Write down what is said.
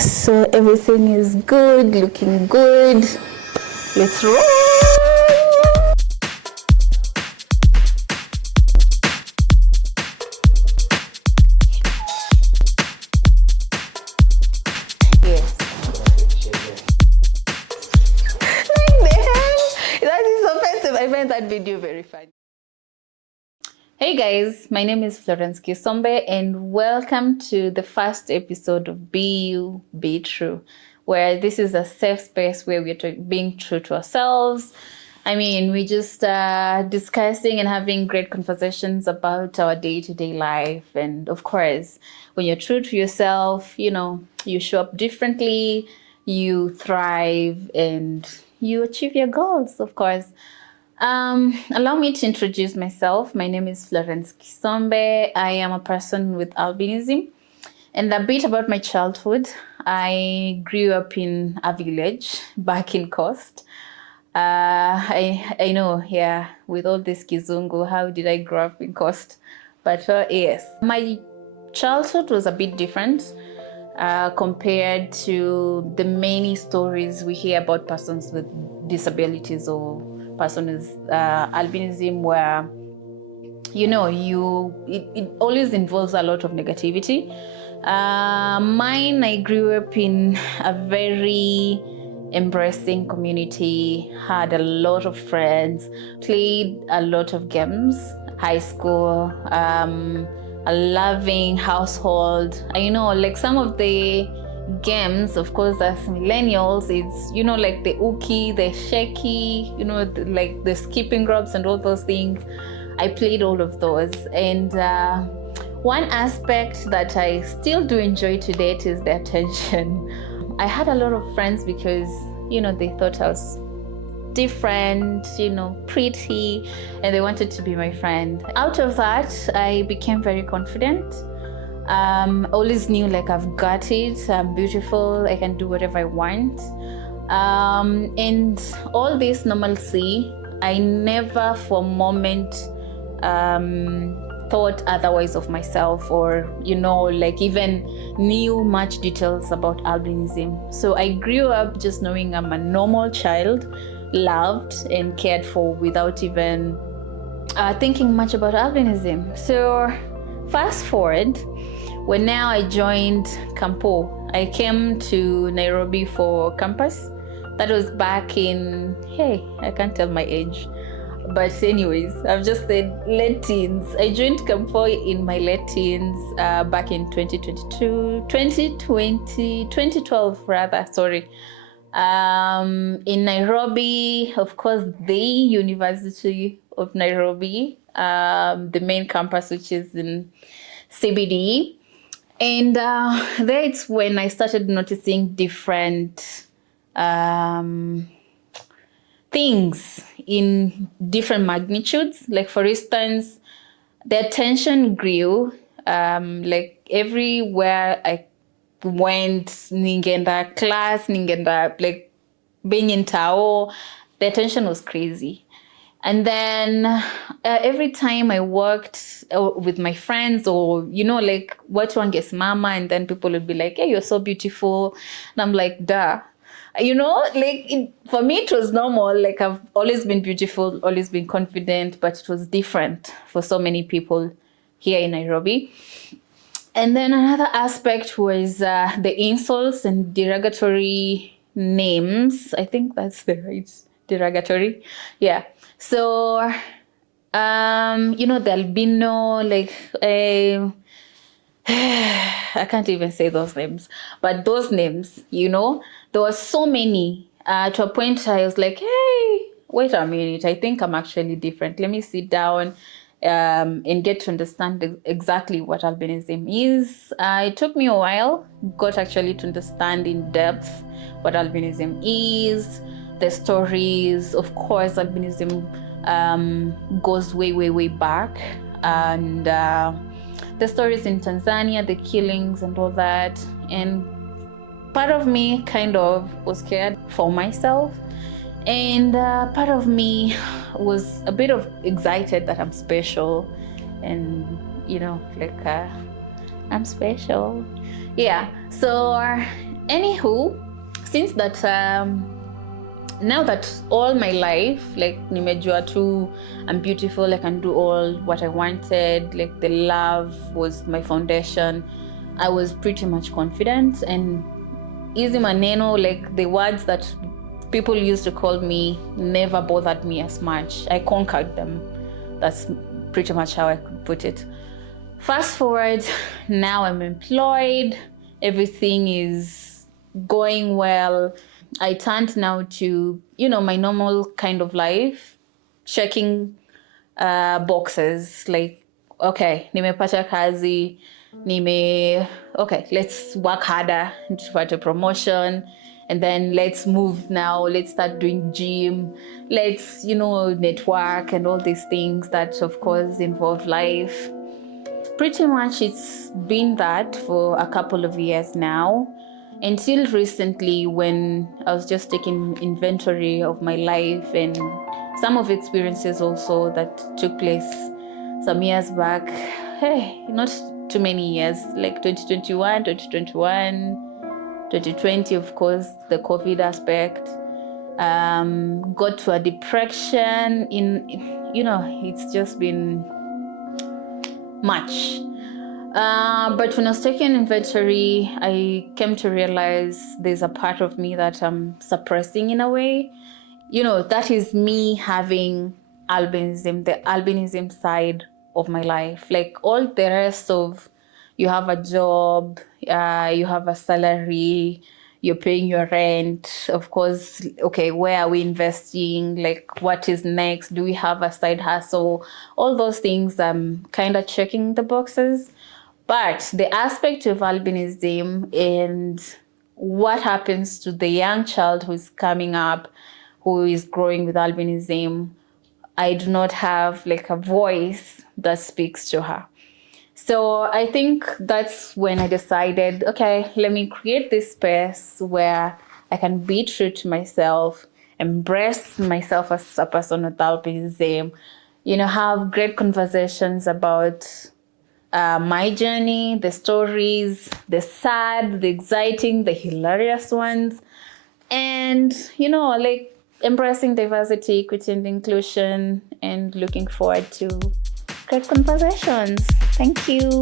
So everything is good, looking good. Let's roll. Yes. Like the hell? That is offensive. I find that video very funny. Hey guys, my name is Florence Kisombe and welcome to the first episode of Be You, Be True, where this is a safe space where we're being true to ourselves. We're just discussing and having great conversations about our day-to-day life. And of course, when you're true to yourself, you show up differently, you thrive, and you achieve your goals, of course. Allow me to introduce myself. My name is Florence Kisombe. I am a person with albinism. And a bit about my childhood. I grew up in a village back in Coast. I know, yeah, with all this kizungu, how did I grow up in Coast? But yes, my childhood was a bit different compared to the many stories we hear about persons with disabilities or person with albinism, where it always involves a lot of negativity. I grew up in a very embracing community, had a lot of friends, played a lot of games, high school, a loving household. Like some of the games, of course, as millennials, it's like the uki, the sheki, like the skipping ropes and all those things. I played all of those, and one aspect that I still do enjoy to date is the attention. I had a lot of friends because they thought I was different, pretty, and they wanted to be my friend. Out of that, I became very confident. Always knew like I've got it, I'm beautiful, I can do whatever I want. And all this normalcy, I never for a moment thought otherwise of myself, or like even knew much details about albinism. So I grew up just knowing I'm a normal child, loved and cared for, without even thinking much about albinism. So fast forward, when now I joined Campo. I came to Nairobi for campus. That was back in, hey, I can't tell my age. But anyways, I've just said late teens. I joined Campo in my late teens back in 2012 rather, sorry. In Nairobi, of course, the University of Nairobi, the main campus, which is in CBD. And there it's when I started noticing different things in different magnitudes. Like for instance, the attention grew. Like everywhere I went, ningenda class, ningenda like being in Tao, the attention was crazy. And then every time I worked with my friends, or like what one gets mama, and then people would be like, hey, you're so beautiful, and I'm like, duh. For me it was normal. Like I've always been beautiful, always been confident, but it was different for so many people here in Nairobi. And then another aspect was the insults and derogatory names. I think that's the right derogatory. Yeah. So, the albino, like, I can't even say those names, but those names, there were so many. To a point I was like, hey, wait a minute, I think I'm actually different. Let me sit down and get to understand exactly what albinism is. It took me a while, got actually to understand in depth what albinism is, the stories. Of course, albinism goes way, way, way back. And the stories in Tanzania, the killings and all that. And part of me kind of was scared for myself. And part of me was a bit of excited that I'm special. And, I'm special. Yeah. So, anywho, since that, now that all my life, like nimejua tu, I'm beautiful, I can do all what I wanted, like the love was my foundation, I was pretty much confident. And easy maneno, like the words that people used to call me, never bothered me as much. I conquered them. That's pretty much how I could put it. Fast forward, now I'm employed, everything is going well. I turned now to, my normal kind of life, checking boxes, like, okay, nimepata kazi, okay, let's work harder to a promotion, and then let's move now, let's start doing gym, let's, network and all these things that of course involve life. Pretty much it's been that for a couple of years now, until recently when I was just taking inventory of my life and some of experiences also that took place some years back. Hey, not too many years, like 2021, 2020, of course, the COVID aspect. Got to a depression it's just been much. But when I was taking inventory, I came to realize there's a part of me that I'm suppressing in a way. That is me having albinism, the albinism side of my life. Like all the rest of, you have a job, you have a salary, you're paying your rent, of course. Okay, where are we investing? Like, what is next? Do we have a side hustle? All those things, I'm kind of checking the boxes. But the aspect of albinism and what happens to the young child who's coming up, who is growing with albinism, I do not have like a voice that speaks to her. So I think that's when I decided, okay, let me create this space where I can be true to myself, embrace myself as a person with albinism, have great conversations about my journey, the stories, the sad, the exciting, the hilarious ones, and like embracing diversity, equity, and inclusion, and looking forward to great conversations. Thank you.